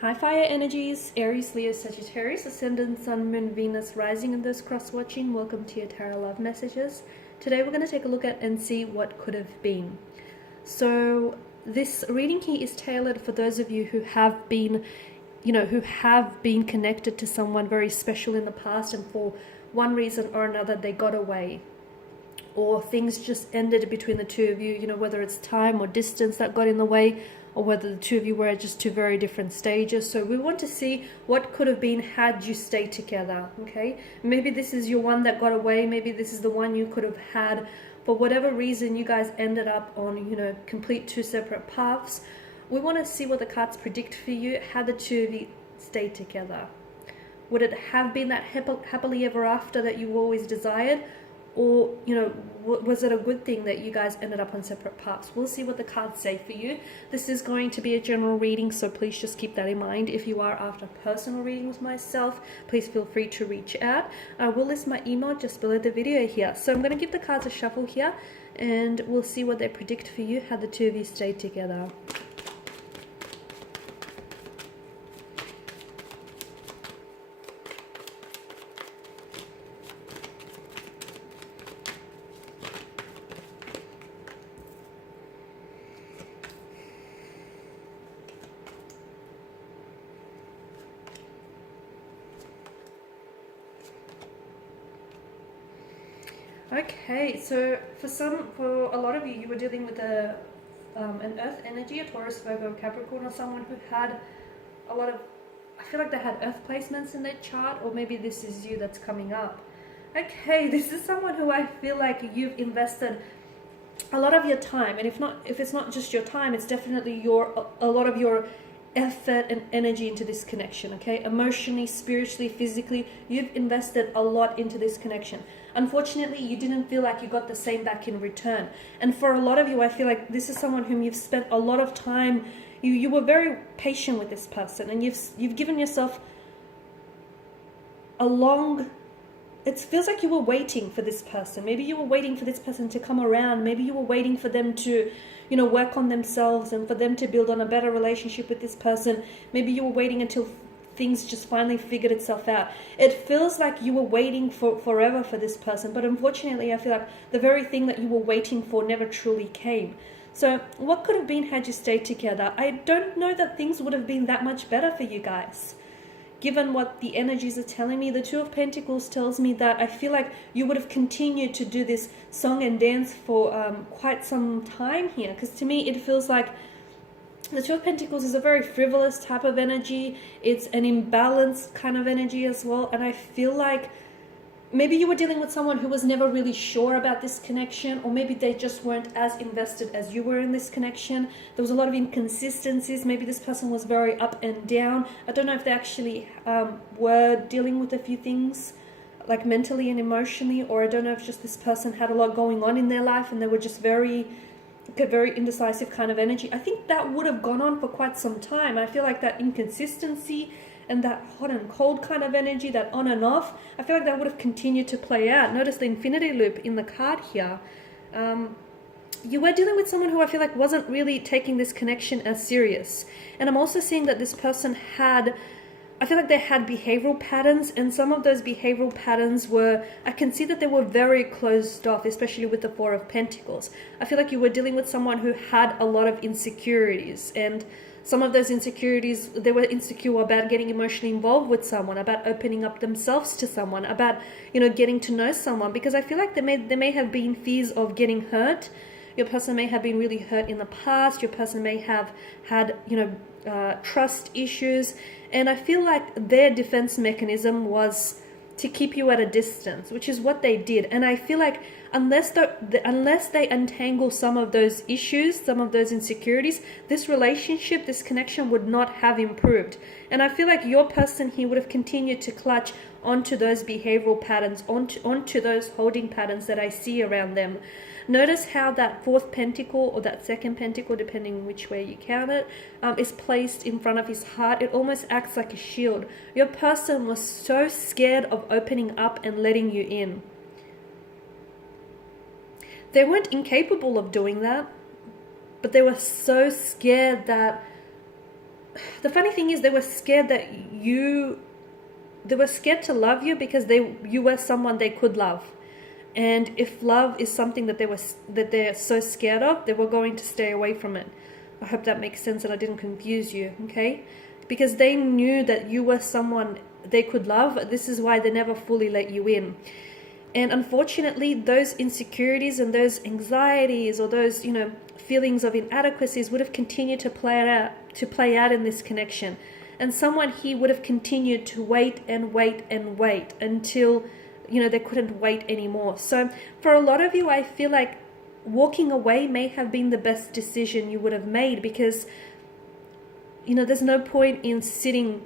Hi fire energies, Aries, Leo, Sagittarius, Ascendant, Sun, Moon, Venus, Rising, and those cross-watching. Welcome to your Tarot Love Messages. Today we're going to take a look at and see what could have been. So this reading here is tailored for those of you who have been, who have been connected to someone very special in the past, and for one reason or another they got away. Or things just ended between the two of you, whether it's time or distance that got in the way, or whether the two of you were at just two very different stages. So we want to see what could have been had you stayed together, okay? Maybe this is your one that got away. Maybe this is the one you could have had. For whatever reason, you guys ended up on, complete two separate paths. We want to see what the cards predict for you, how the two of you stayed together. Would it have been that happily ever after that you always desired? Or, was it a good thing that you guys ended up on separate paths? We'll see what the cards say for you. This is going to be a general reading, so please just keep that in mind. If you are after personal reading with myself, please feel free to reach out. I will list my email just below the video here. So I'm going to give the cards a shuffle here, and we'll see what they predict for you, how the two of you stay together. Okay, so for a lot of you, you were dealing with an earth energy, a Taurus, Virgo, Capricorn, or someone who had a lot of, I feel like they had earth placements in their chart, or maybe this is you that's coming up. Okay, this is someone who I feel like you've invested a lot of your time, and if it's not just your time, it's definitely a lot of your effort and energy into this connection, okay? Emotionally, spiritually, physically, you've invested a lot into this connection. Unfortunately, you didn't feel like you got the same back in return. And for a lot of you, I feel like this is someone whom you've spent a lot of time, you were very patient with this person, and you've given yourself a long, it feels like you were waiting for this person. Maybe you were waiting for this person to come around. Maybe you were waiting for them to, work on themselves and for them to build on a better relationship with this person. Maybe you were waiting until things just finally figured itself out. It feels like you were waiting forever for this person, but unfortunately, I feel like the very thing that you were waiting for never truly came. So what could have been had you stayed together? I don't know that things would have been that much better for you guys. Given what the energies are telling me, the Two of Pentacles tells me that I feel like you would have continued to do this song and dance for quite some time here. Because to me, it feels like the Two of Pentacles is a very frivolous type of energy. It's an imbalanced kind of energy as well. And I feel like maybe you were dealing with someone who was never really sure about this connection, or maybe they just weren't as invested as you were in this connection. There was a lot of inconsistencies. Maybe this person was very up and down. I don't know if they actually were dealing with a few things, like mentally and emotionally, or I don't know if just this person had a lot going on in their life and they were just very indecisive kind of energy. I think that would have gone on for quite some time. I feel like that inconsistency and that hot and cold kind of energy, that on and off, I feel like that would have continued to play out. Notice the infinity loop in the card here. You were dealing with someone who I feel like wasn't really taking this connection as serious. And I'm also seeing that this person I feel like they had behavioral patterns, and some of those behavioral patterns I can see that they were very closed off, especially with the Four of Pentacles. I feel like you were dealing with someone who had a lot of insecurities, and some of those insecurities, they were insecure about getting emotionally involved with someone, about opening up themselves to someone, about, getting to know someone, because I feel like there may have been fears of getting hurt. Your person may have been really hurt in the past. Your person may have had, trust issues. And I feel like their defense mechanism was to keep you at a distance, which is what they did. And I feel like unless they untangle some of those issues, some of those insecurities, this relationship, this connection would not have improved. And I feel like your person here would have continued to clutch onto those behavioral patterns, onto those holding patterns that I see around them. Notice how that fourth pentacle, or that second pentacle, depending which way you count it, is placed in front of his heart. It almost acts like a shield. Your person was so scared of opening up and letting you in. They weren't incapable of doing that, but they were so scared that the funny thing is they were scared that they were scared to love you because you were someone they could love. And if love is something that they're so scared of, they were going to stay away from it. I hope that makes sense and I didn't confuse you, okay? Because they knew that you were someone they could love. This is why they never fully let you in. And unfortunately, those insecurities and those anxieties or those, feelings of inadequacies would have continued to play out in this connection. And someone here would have continued to wait and wait and wait until, they couldn't wait anymore. So for a lot of you, I feel like walking away may have been the best decision you would have made, because, there's no point in sitting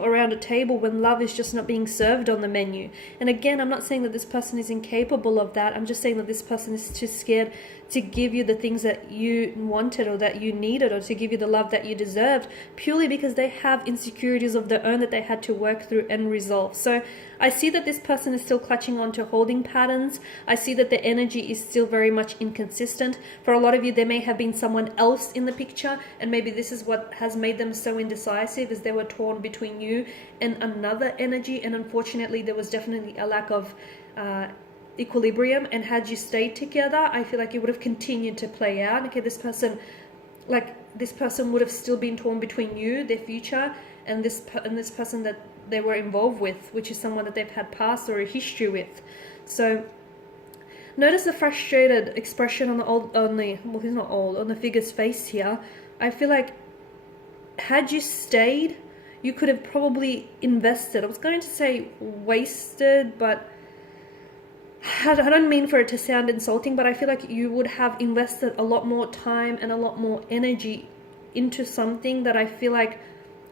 around a table when love is just not being served on the menu. And again, I'm not saying that this person is incapable of that. I'm just saying that this person is too scared to give you the things that you wanted or that you needed, or to give you the love that you deserved, purely because they have insecurities of their own that they had to work through and resolve. So I see that this person is still clutching on to holding patterns. I see that the energy is still very much inconsistent. For a lot of you, there may have been someone else in the picture, and maybe this is what has made them so indecisive, as they were torn between you and another energy. And unfortunately, there was definitely a lack of equilibrium, and had you stayed together, I feel like it would have continued to play out. Okay, this person would have still been torn between you, their future, and this person that they were involved with, which is someone that they've had past or a history with. So notice the frustrated expression on the figure's face here. I feel like had you stayed, you could have probably invested. I was going to say wasted, but I don't mean for it to sound insulting, but I feel like you would have invested a lot more time and a lot more energy into something that I feel like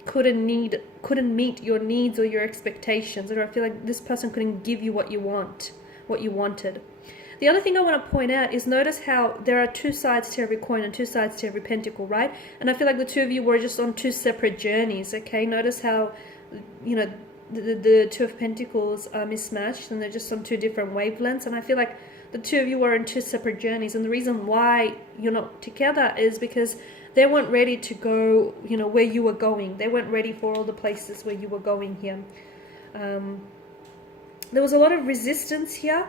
couldn't meet your needs or your expectations, or I feel like this person couldn't give you what you wanted. The other thing I want to point out is, notice how there are two sides to every coin and two sides to every pentacle, right? And I feel like the two of you were just on two separate journeys, okay? Notice how, the Two of Pentacles are mismatched and they're just on two different wavelengths. And I feel like the two of you are on two separate journeys. And the reason why you're not together is because they weren't ready to go, where you were going. They weren't ready for all the places where you were going here. There was a lot of resistance here.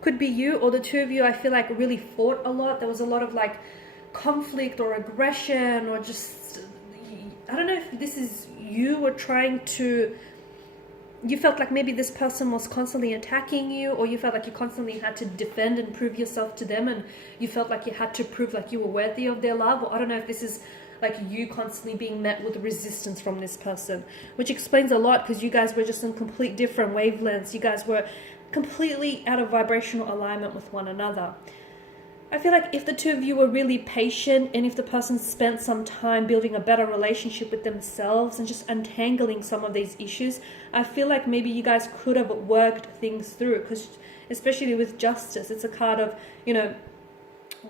Could be you or the two of you, I feel like, really fought a lot. There was a lot of conflict or aggression, or just, I don't know if this is you were you felt like maybe this person was constantly attacking you, or you felt like you constantly had to defend and prove yourself to them, and you felt like you had to prove like you were worthy of their love. Or I don't know if this is like you constantly being met with resistance from this person, which explains a lot, because you guys were just on complete different wavelengths. You guys were completely out of vibrational alignment with one another. I feel like if the two of you were really patient, and if the person spent some time building a better relationship with themselves and just untangling some of these issues, I feel like maybe you guys could have worked things through. Because especially with justice, it's a card of,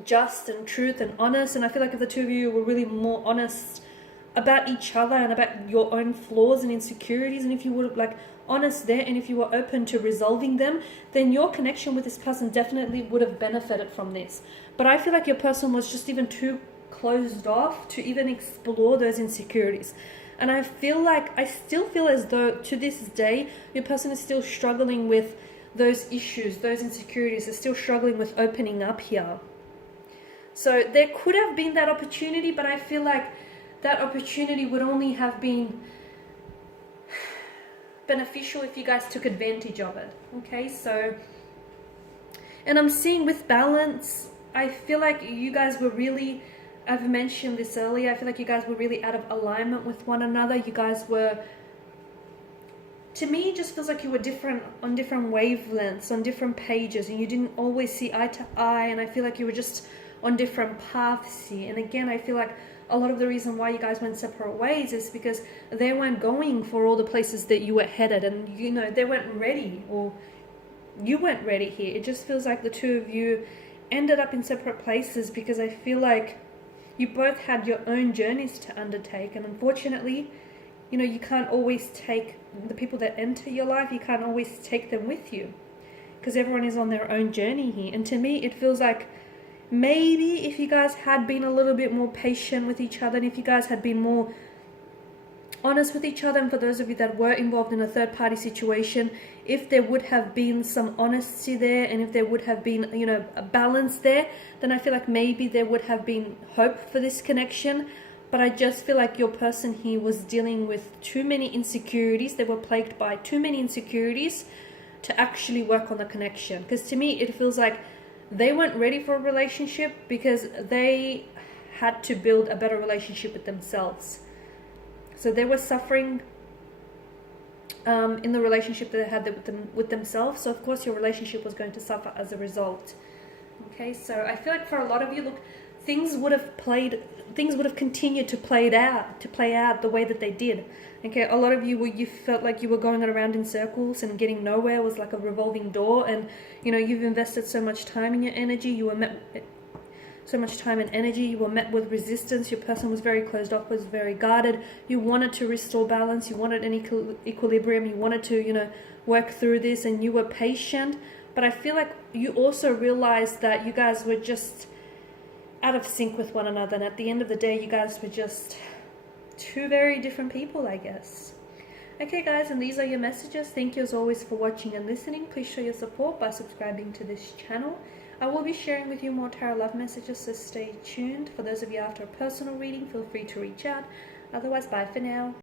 just and truth and honest. And I feel like if the two of you were really more honest about each other and about your own flaws and insecurities, and if you were honest there, and if you were open to resolving them, then your connection with this person definitely would have benefited from this. But I feel like your person was just even too closed off to even explore those insecurities. And I still feel as though to this day your person is still struggling with those issues, those insecurities. They're still struggling with opening up here. So there could have been that opportunity, but I feel like that opportunity would only have been beneficial if you guys took advantage of it. Okay, so, and I'm seeing with balance, I feel like you guys were really, I've mentioned this earlier, I feel like you guys were really out of alignment with one another. You guys were, to me, it just feels like you were on different wavelengths, on different pages, and you didn't always see eye to eye, and I feel like you were just on different paths here. And again, I feel like a lot of the reason why you guys went separate ways is because they weren't going for all the places that you were headed, and they weren't ready, or you weren't ready here. It just feels like the two of you ended up in separate places because I feel like you both had your own journeys to undertake, and unfortunately, you can't always take the people that enter your life, you can't always take them with you, because everyone is on their own journey here. And to me, it feels like maybe if you guys had been a little bit more patient with each other, and if you guys had been more honest with each other, and for those of you that were involved in a third-party situation, if there would have been some honesty there, and if there would have been, you know, a balance there, then I feel like maybe there would have been hope for this connection. But I just feel like your person here was dealing with too many insecurities. They were plagued by too many insecurities to actually work on the connection. Because to me, it feels like they weren't ready for a relationship because they had to build a better relationship with themselves. So they were suffering in the relationship that they had with themselves. So of course your relationship was going to suffer as a result. Okay, so I feel like for a lot of you, look, things would have continued to play out the way that they did. Okay, a lot of you you felt like you were going around in circles and getting nowhere. It was like a revolving door, and you know, you've invested so much time in your energy. You were met so much time and energy, you were met with resistance. Your person was very closed off, was very guarded. You wanted to restore balance, you wanted an equilibrium, you wanted to, you know, work through this, and you were patient. But I feel like you also realized that you guys were just out of sync with one another, and at the end of the day, you guys were just two very different people, I guess. Okay guys, and these are your messages. Thank you as always for watching and listening. Please show your support by subscribing to this channel. I will be sharing with you more tarot love messages, so stay tuned. For those of you after a personal reading, feel free to reach out. Otherwise, bye for now.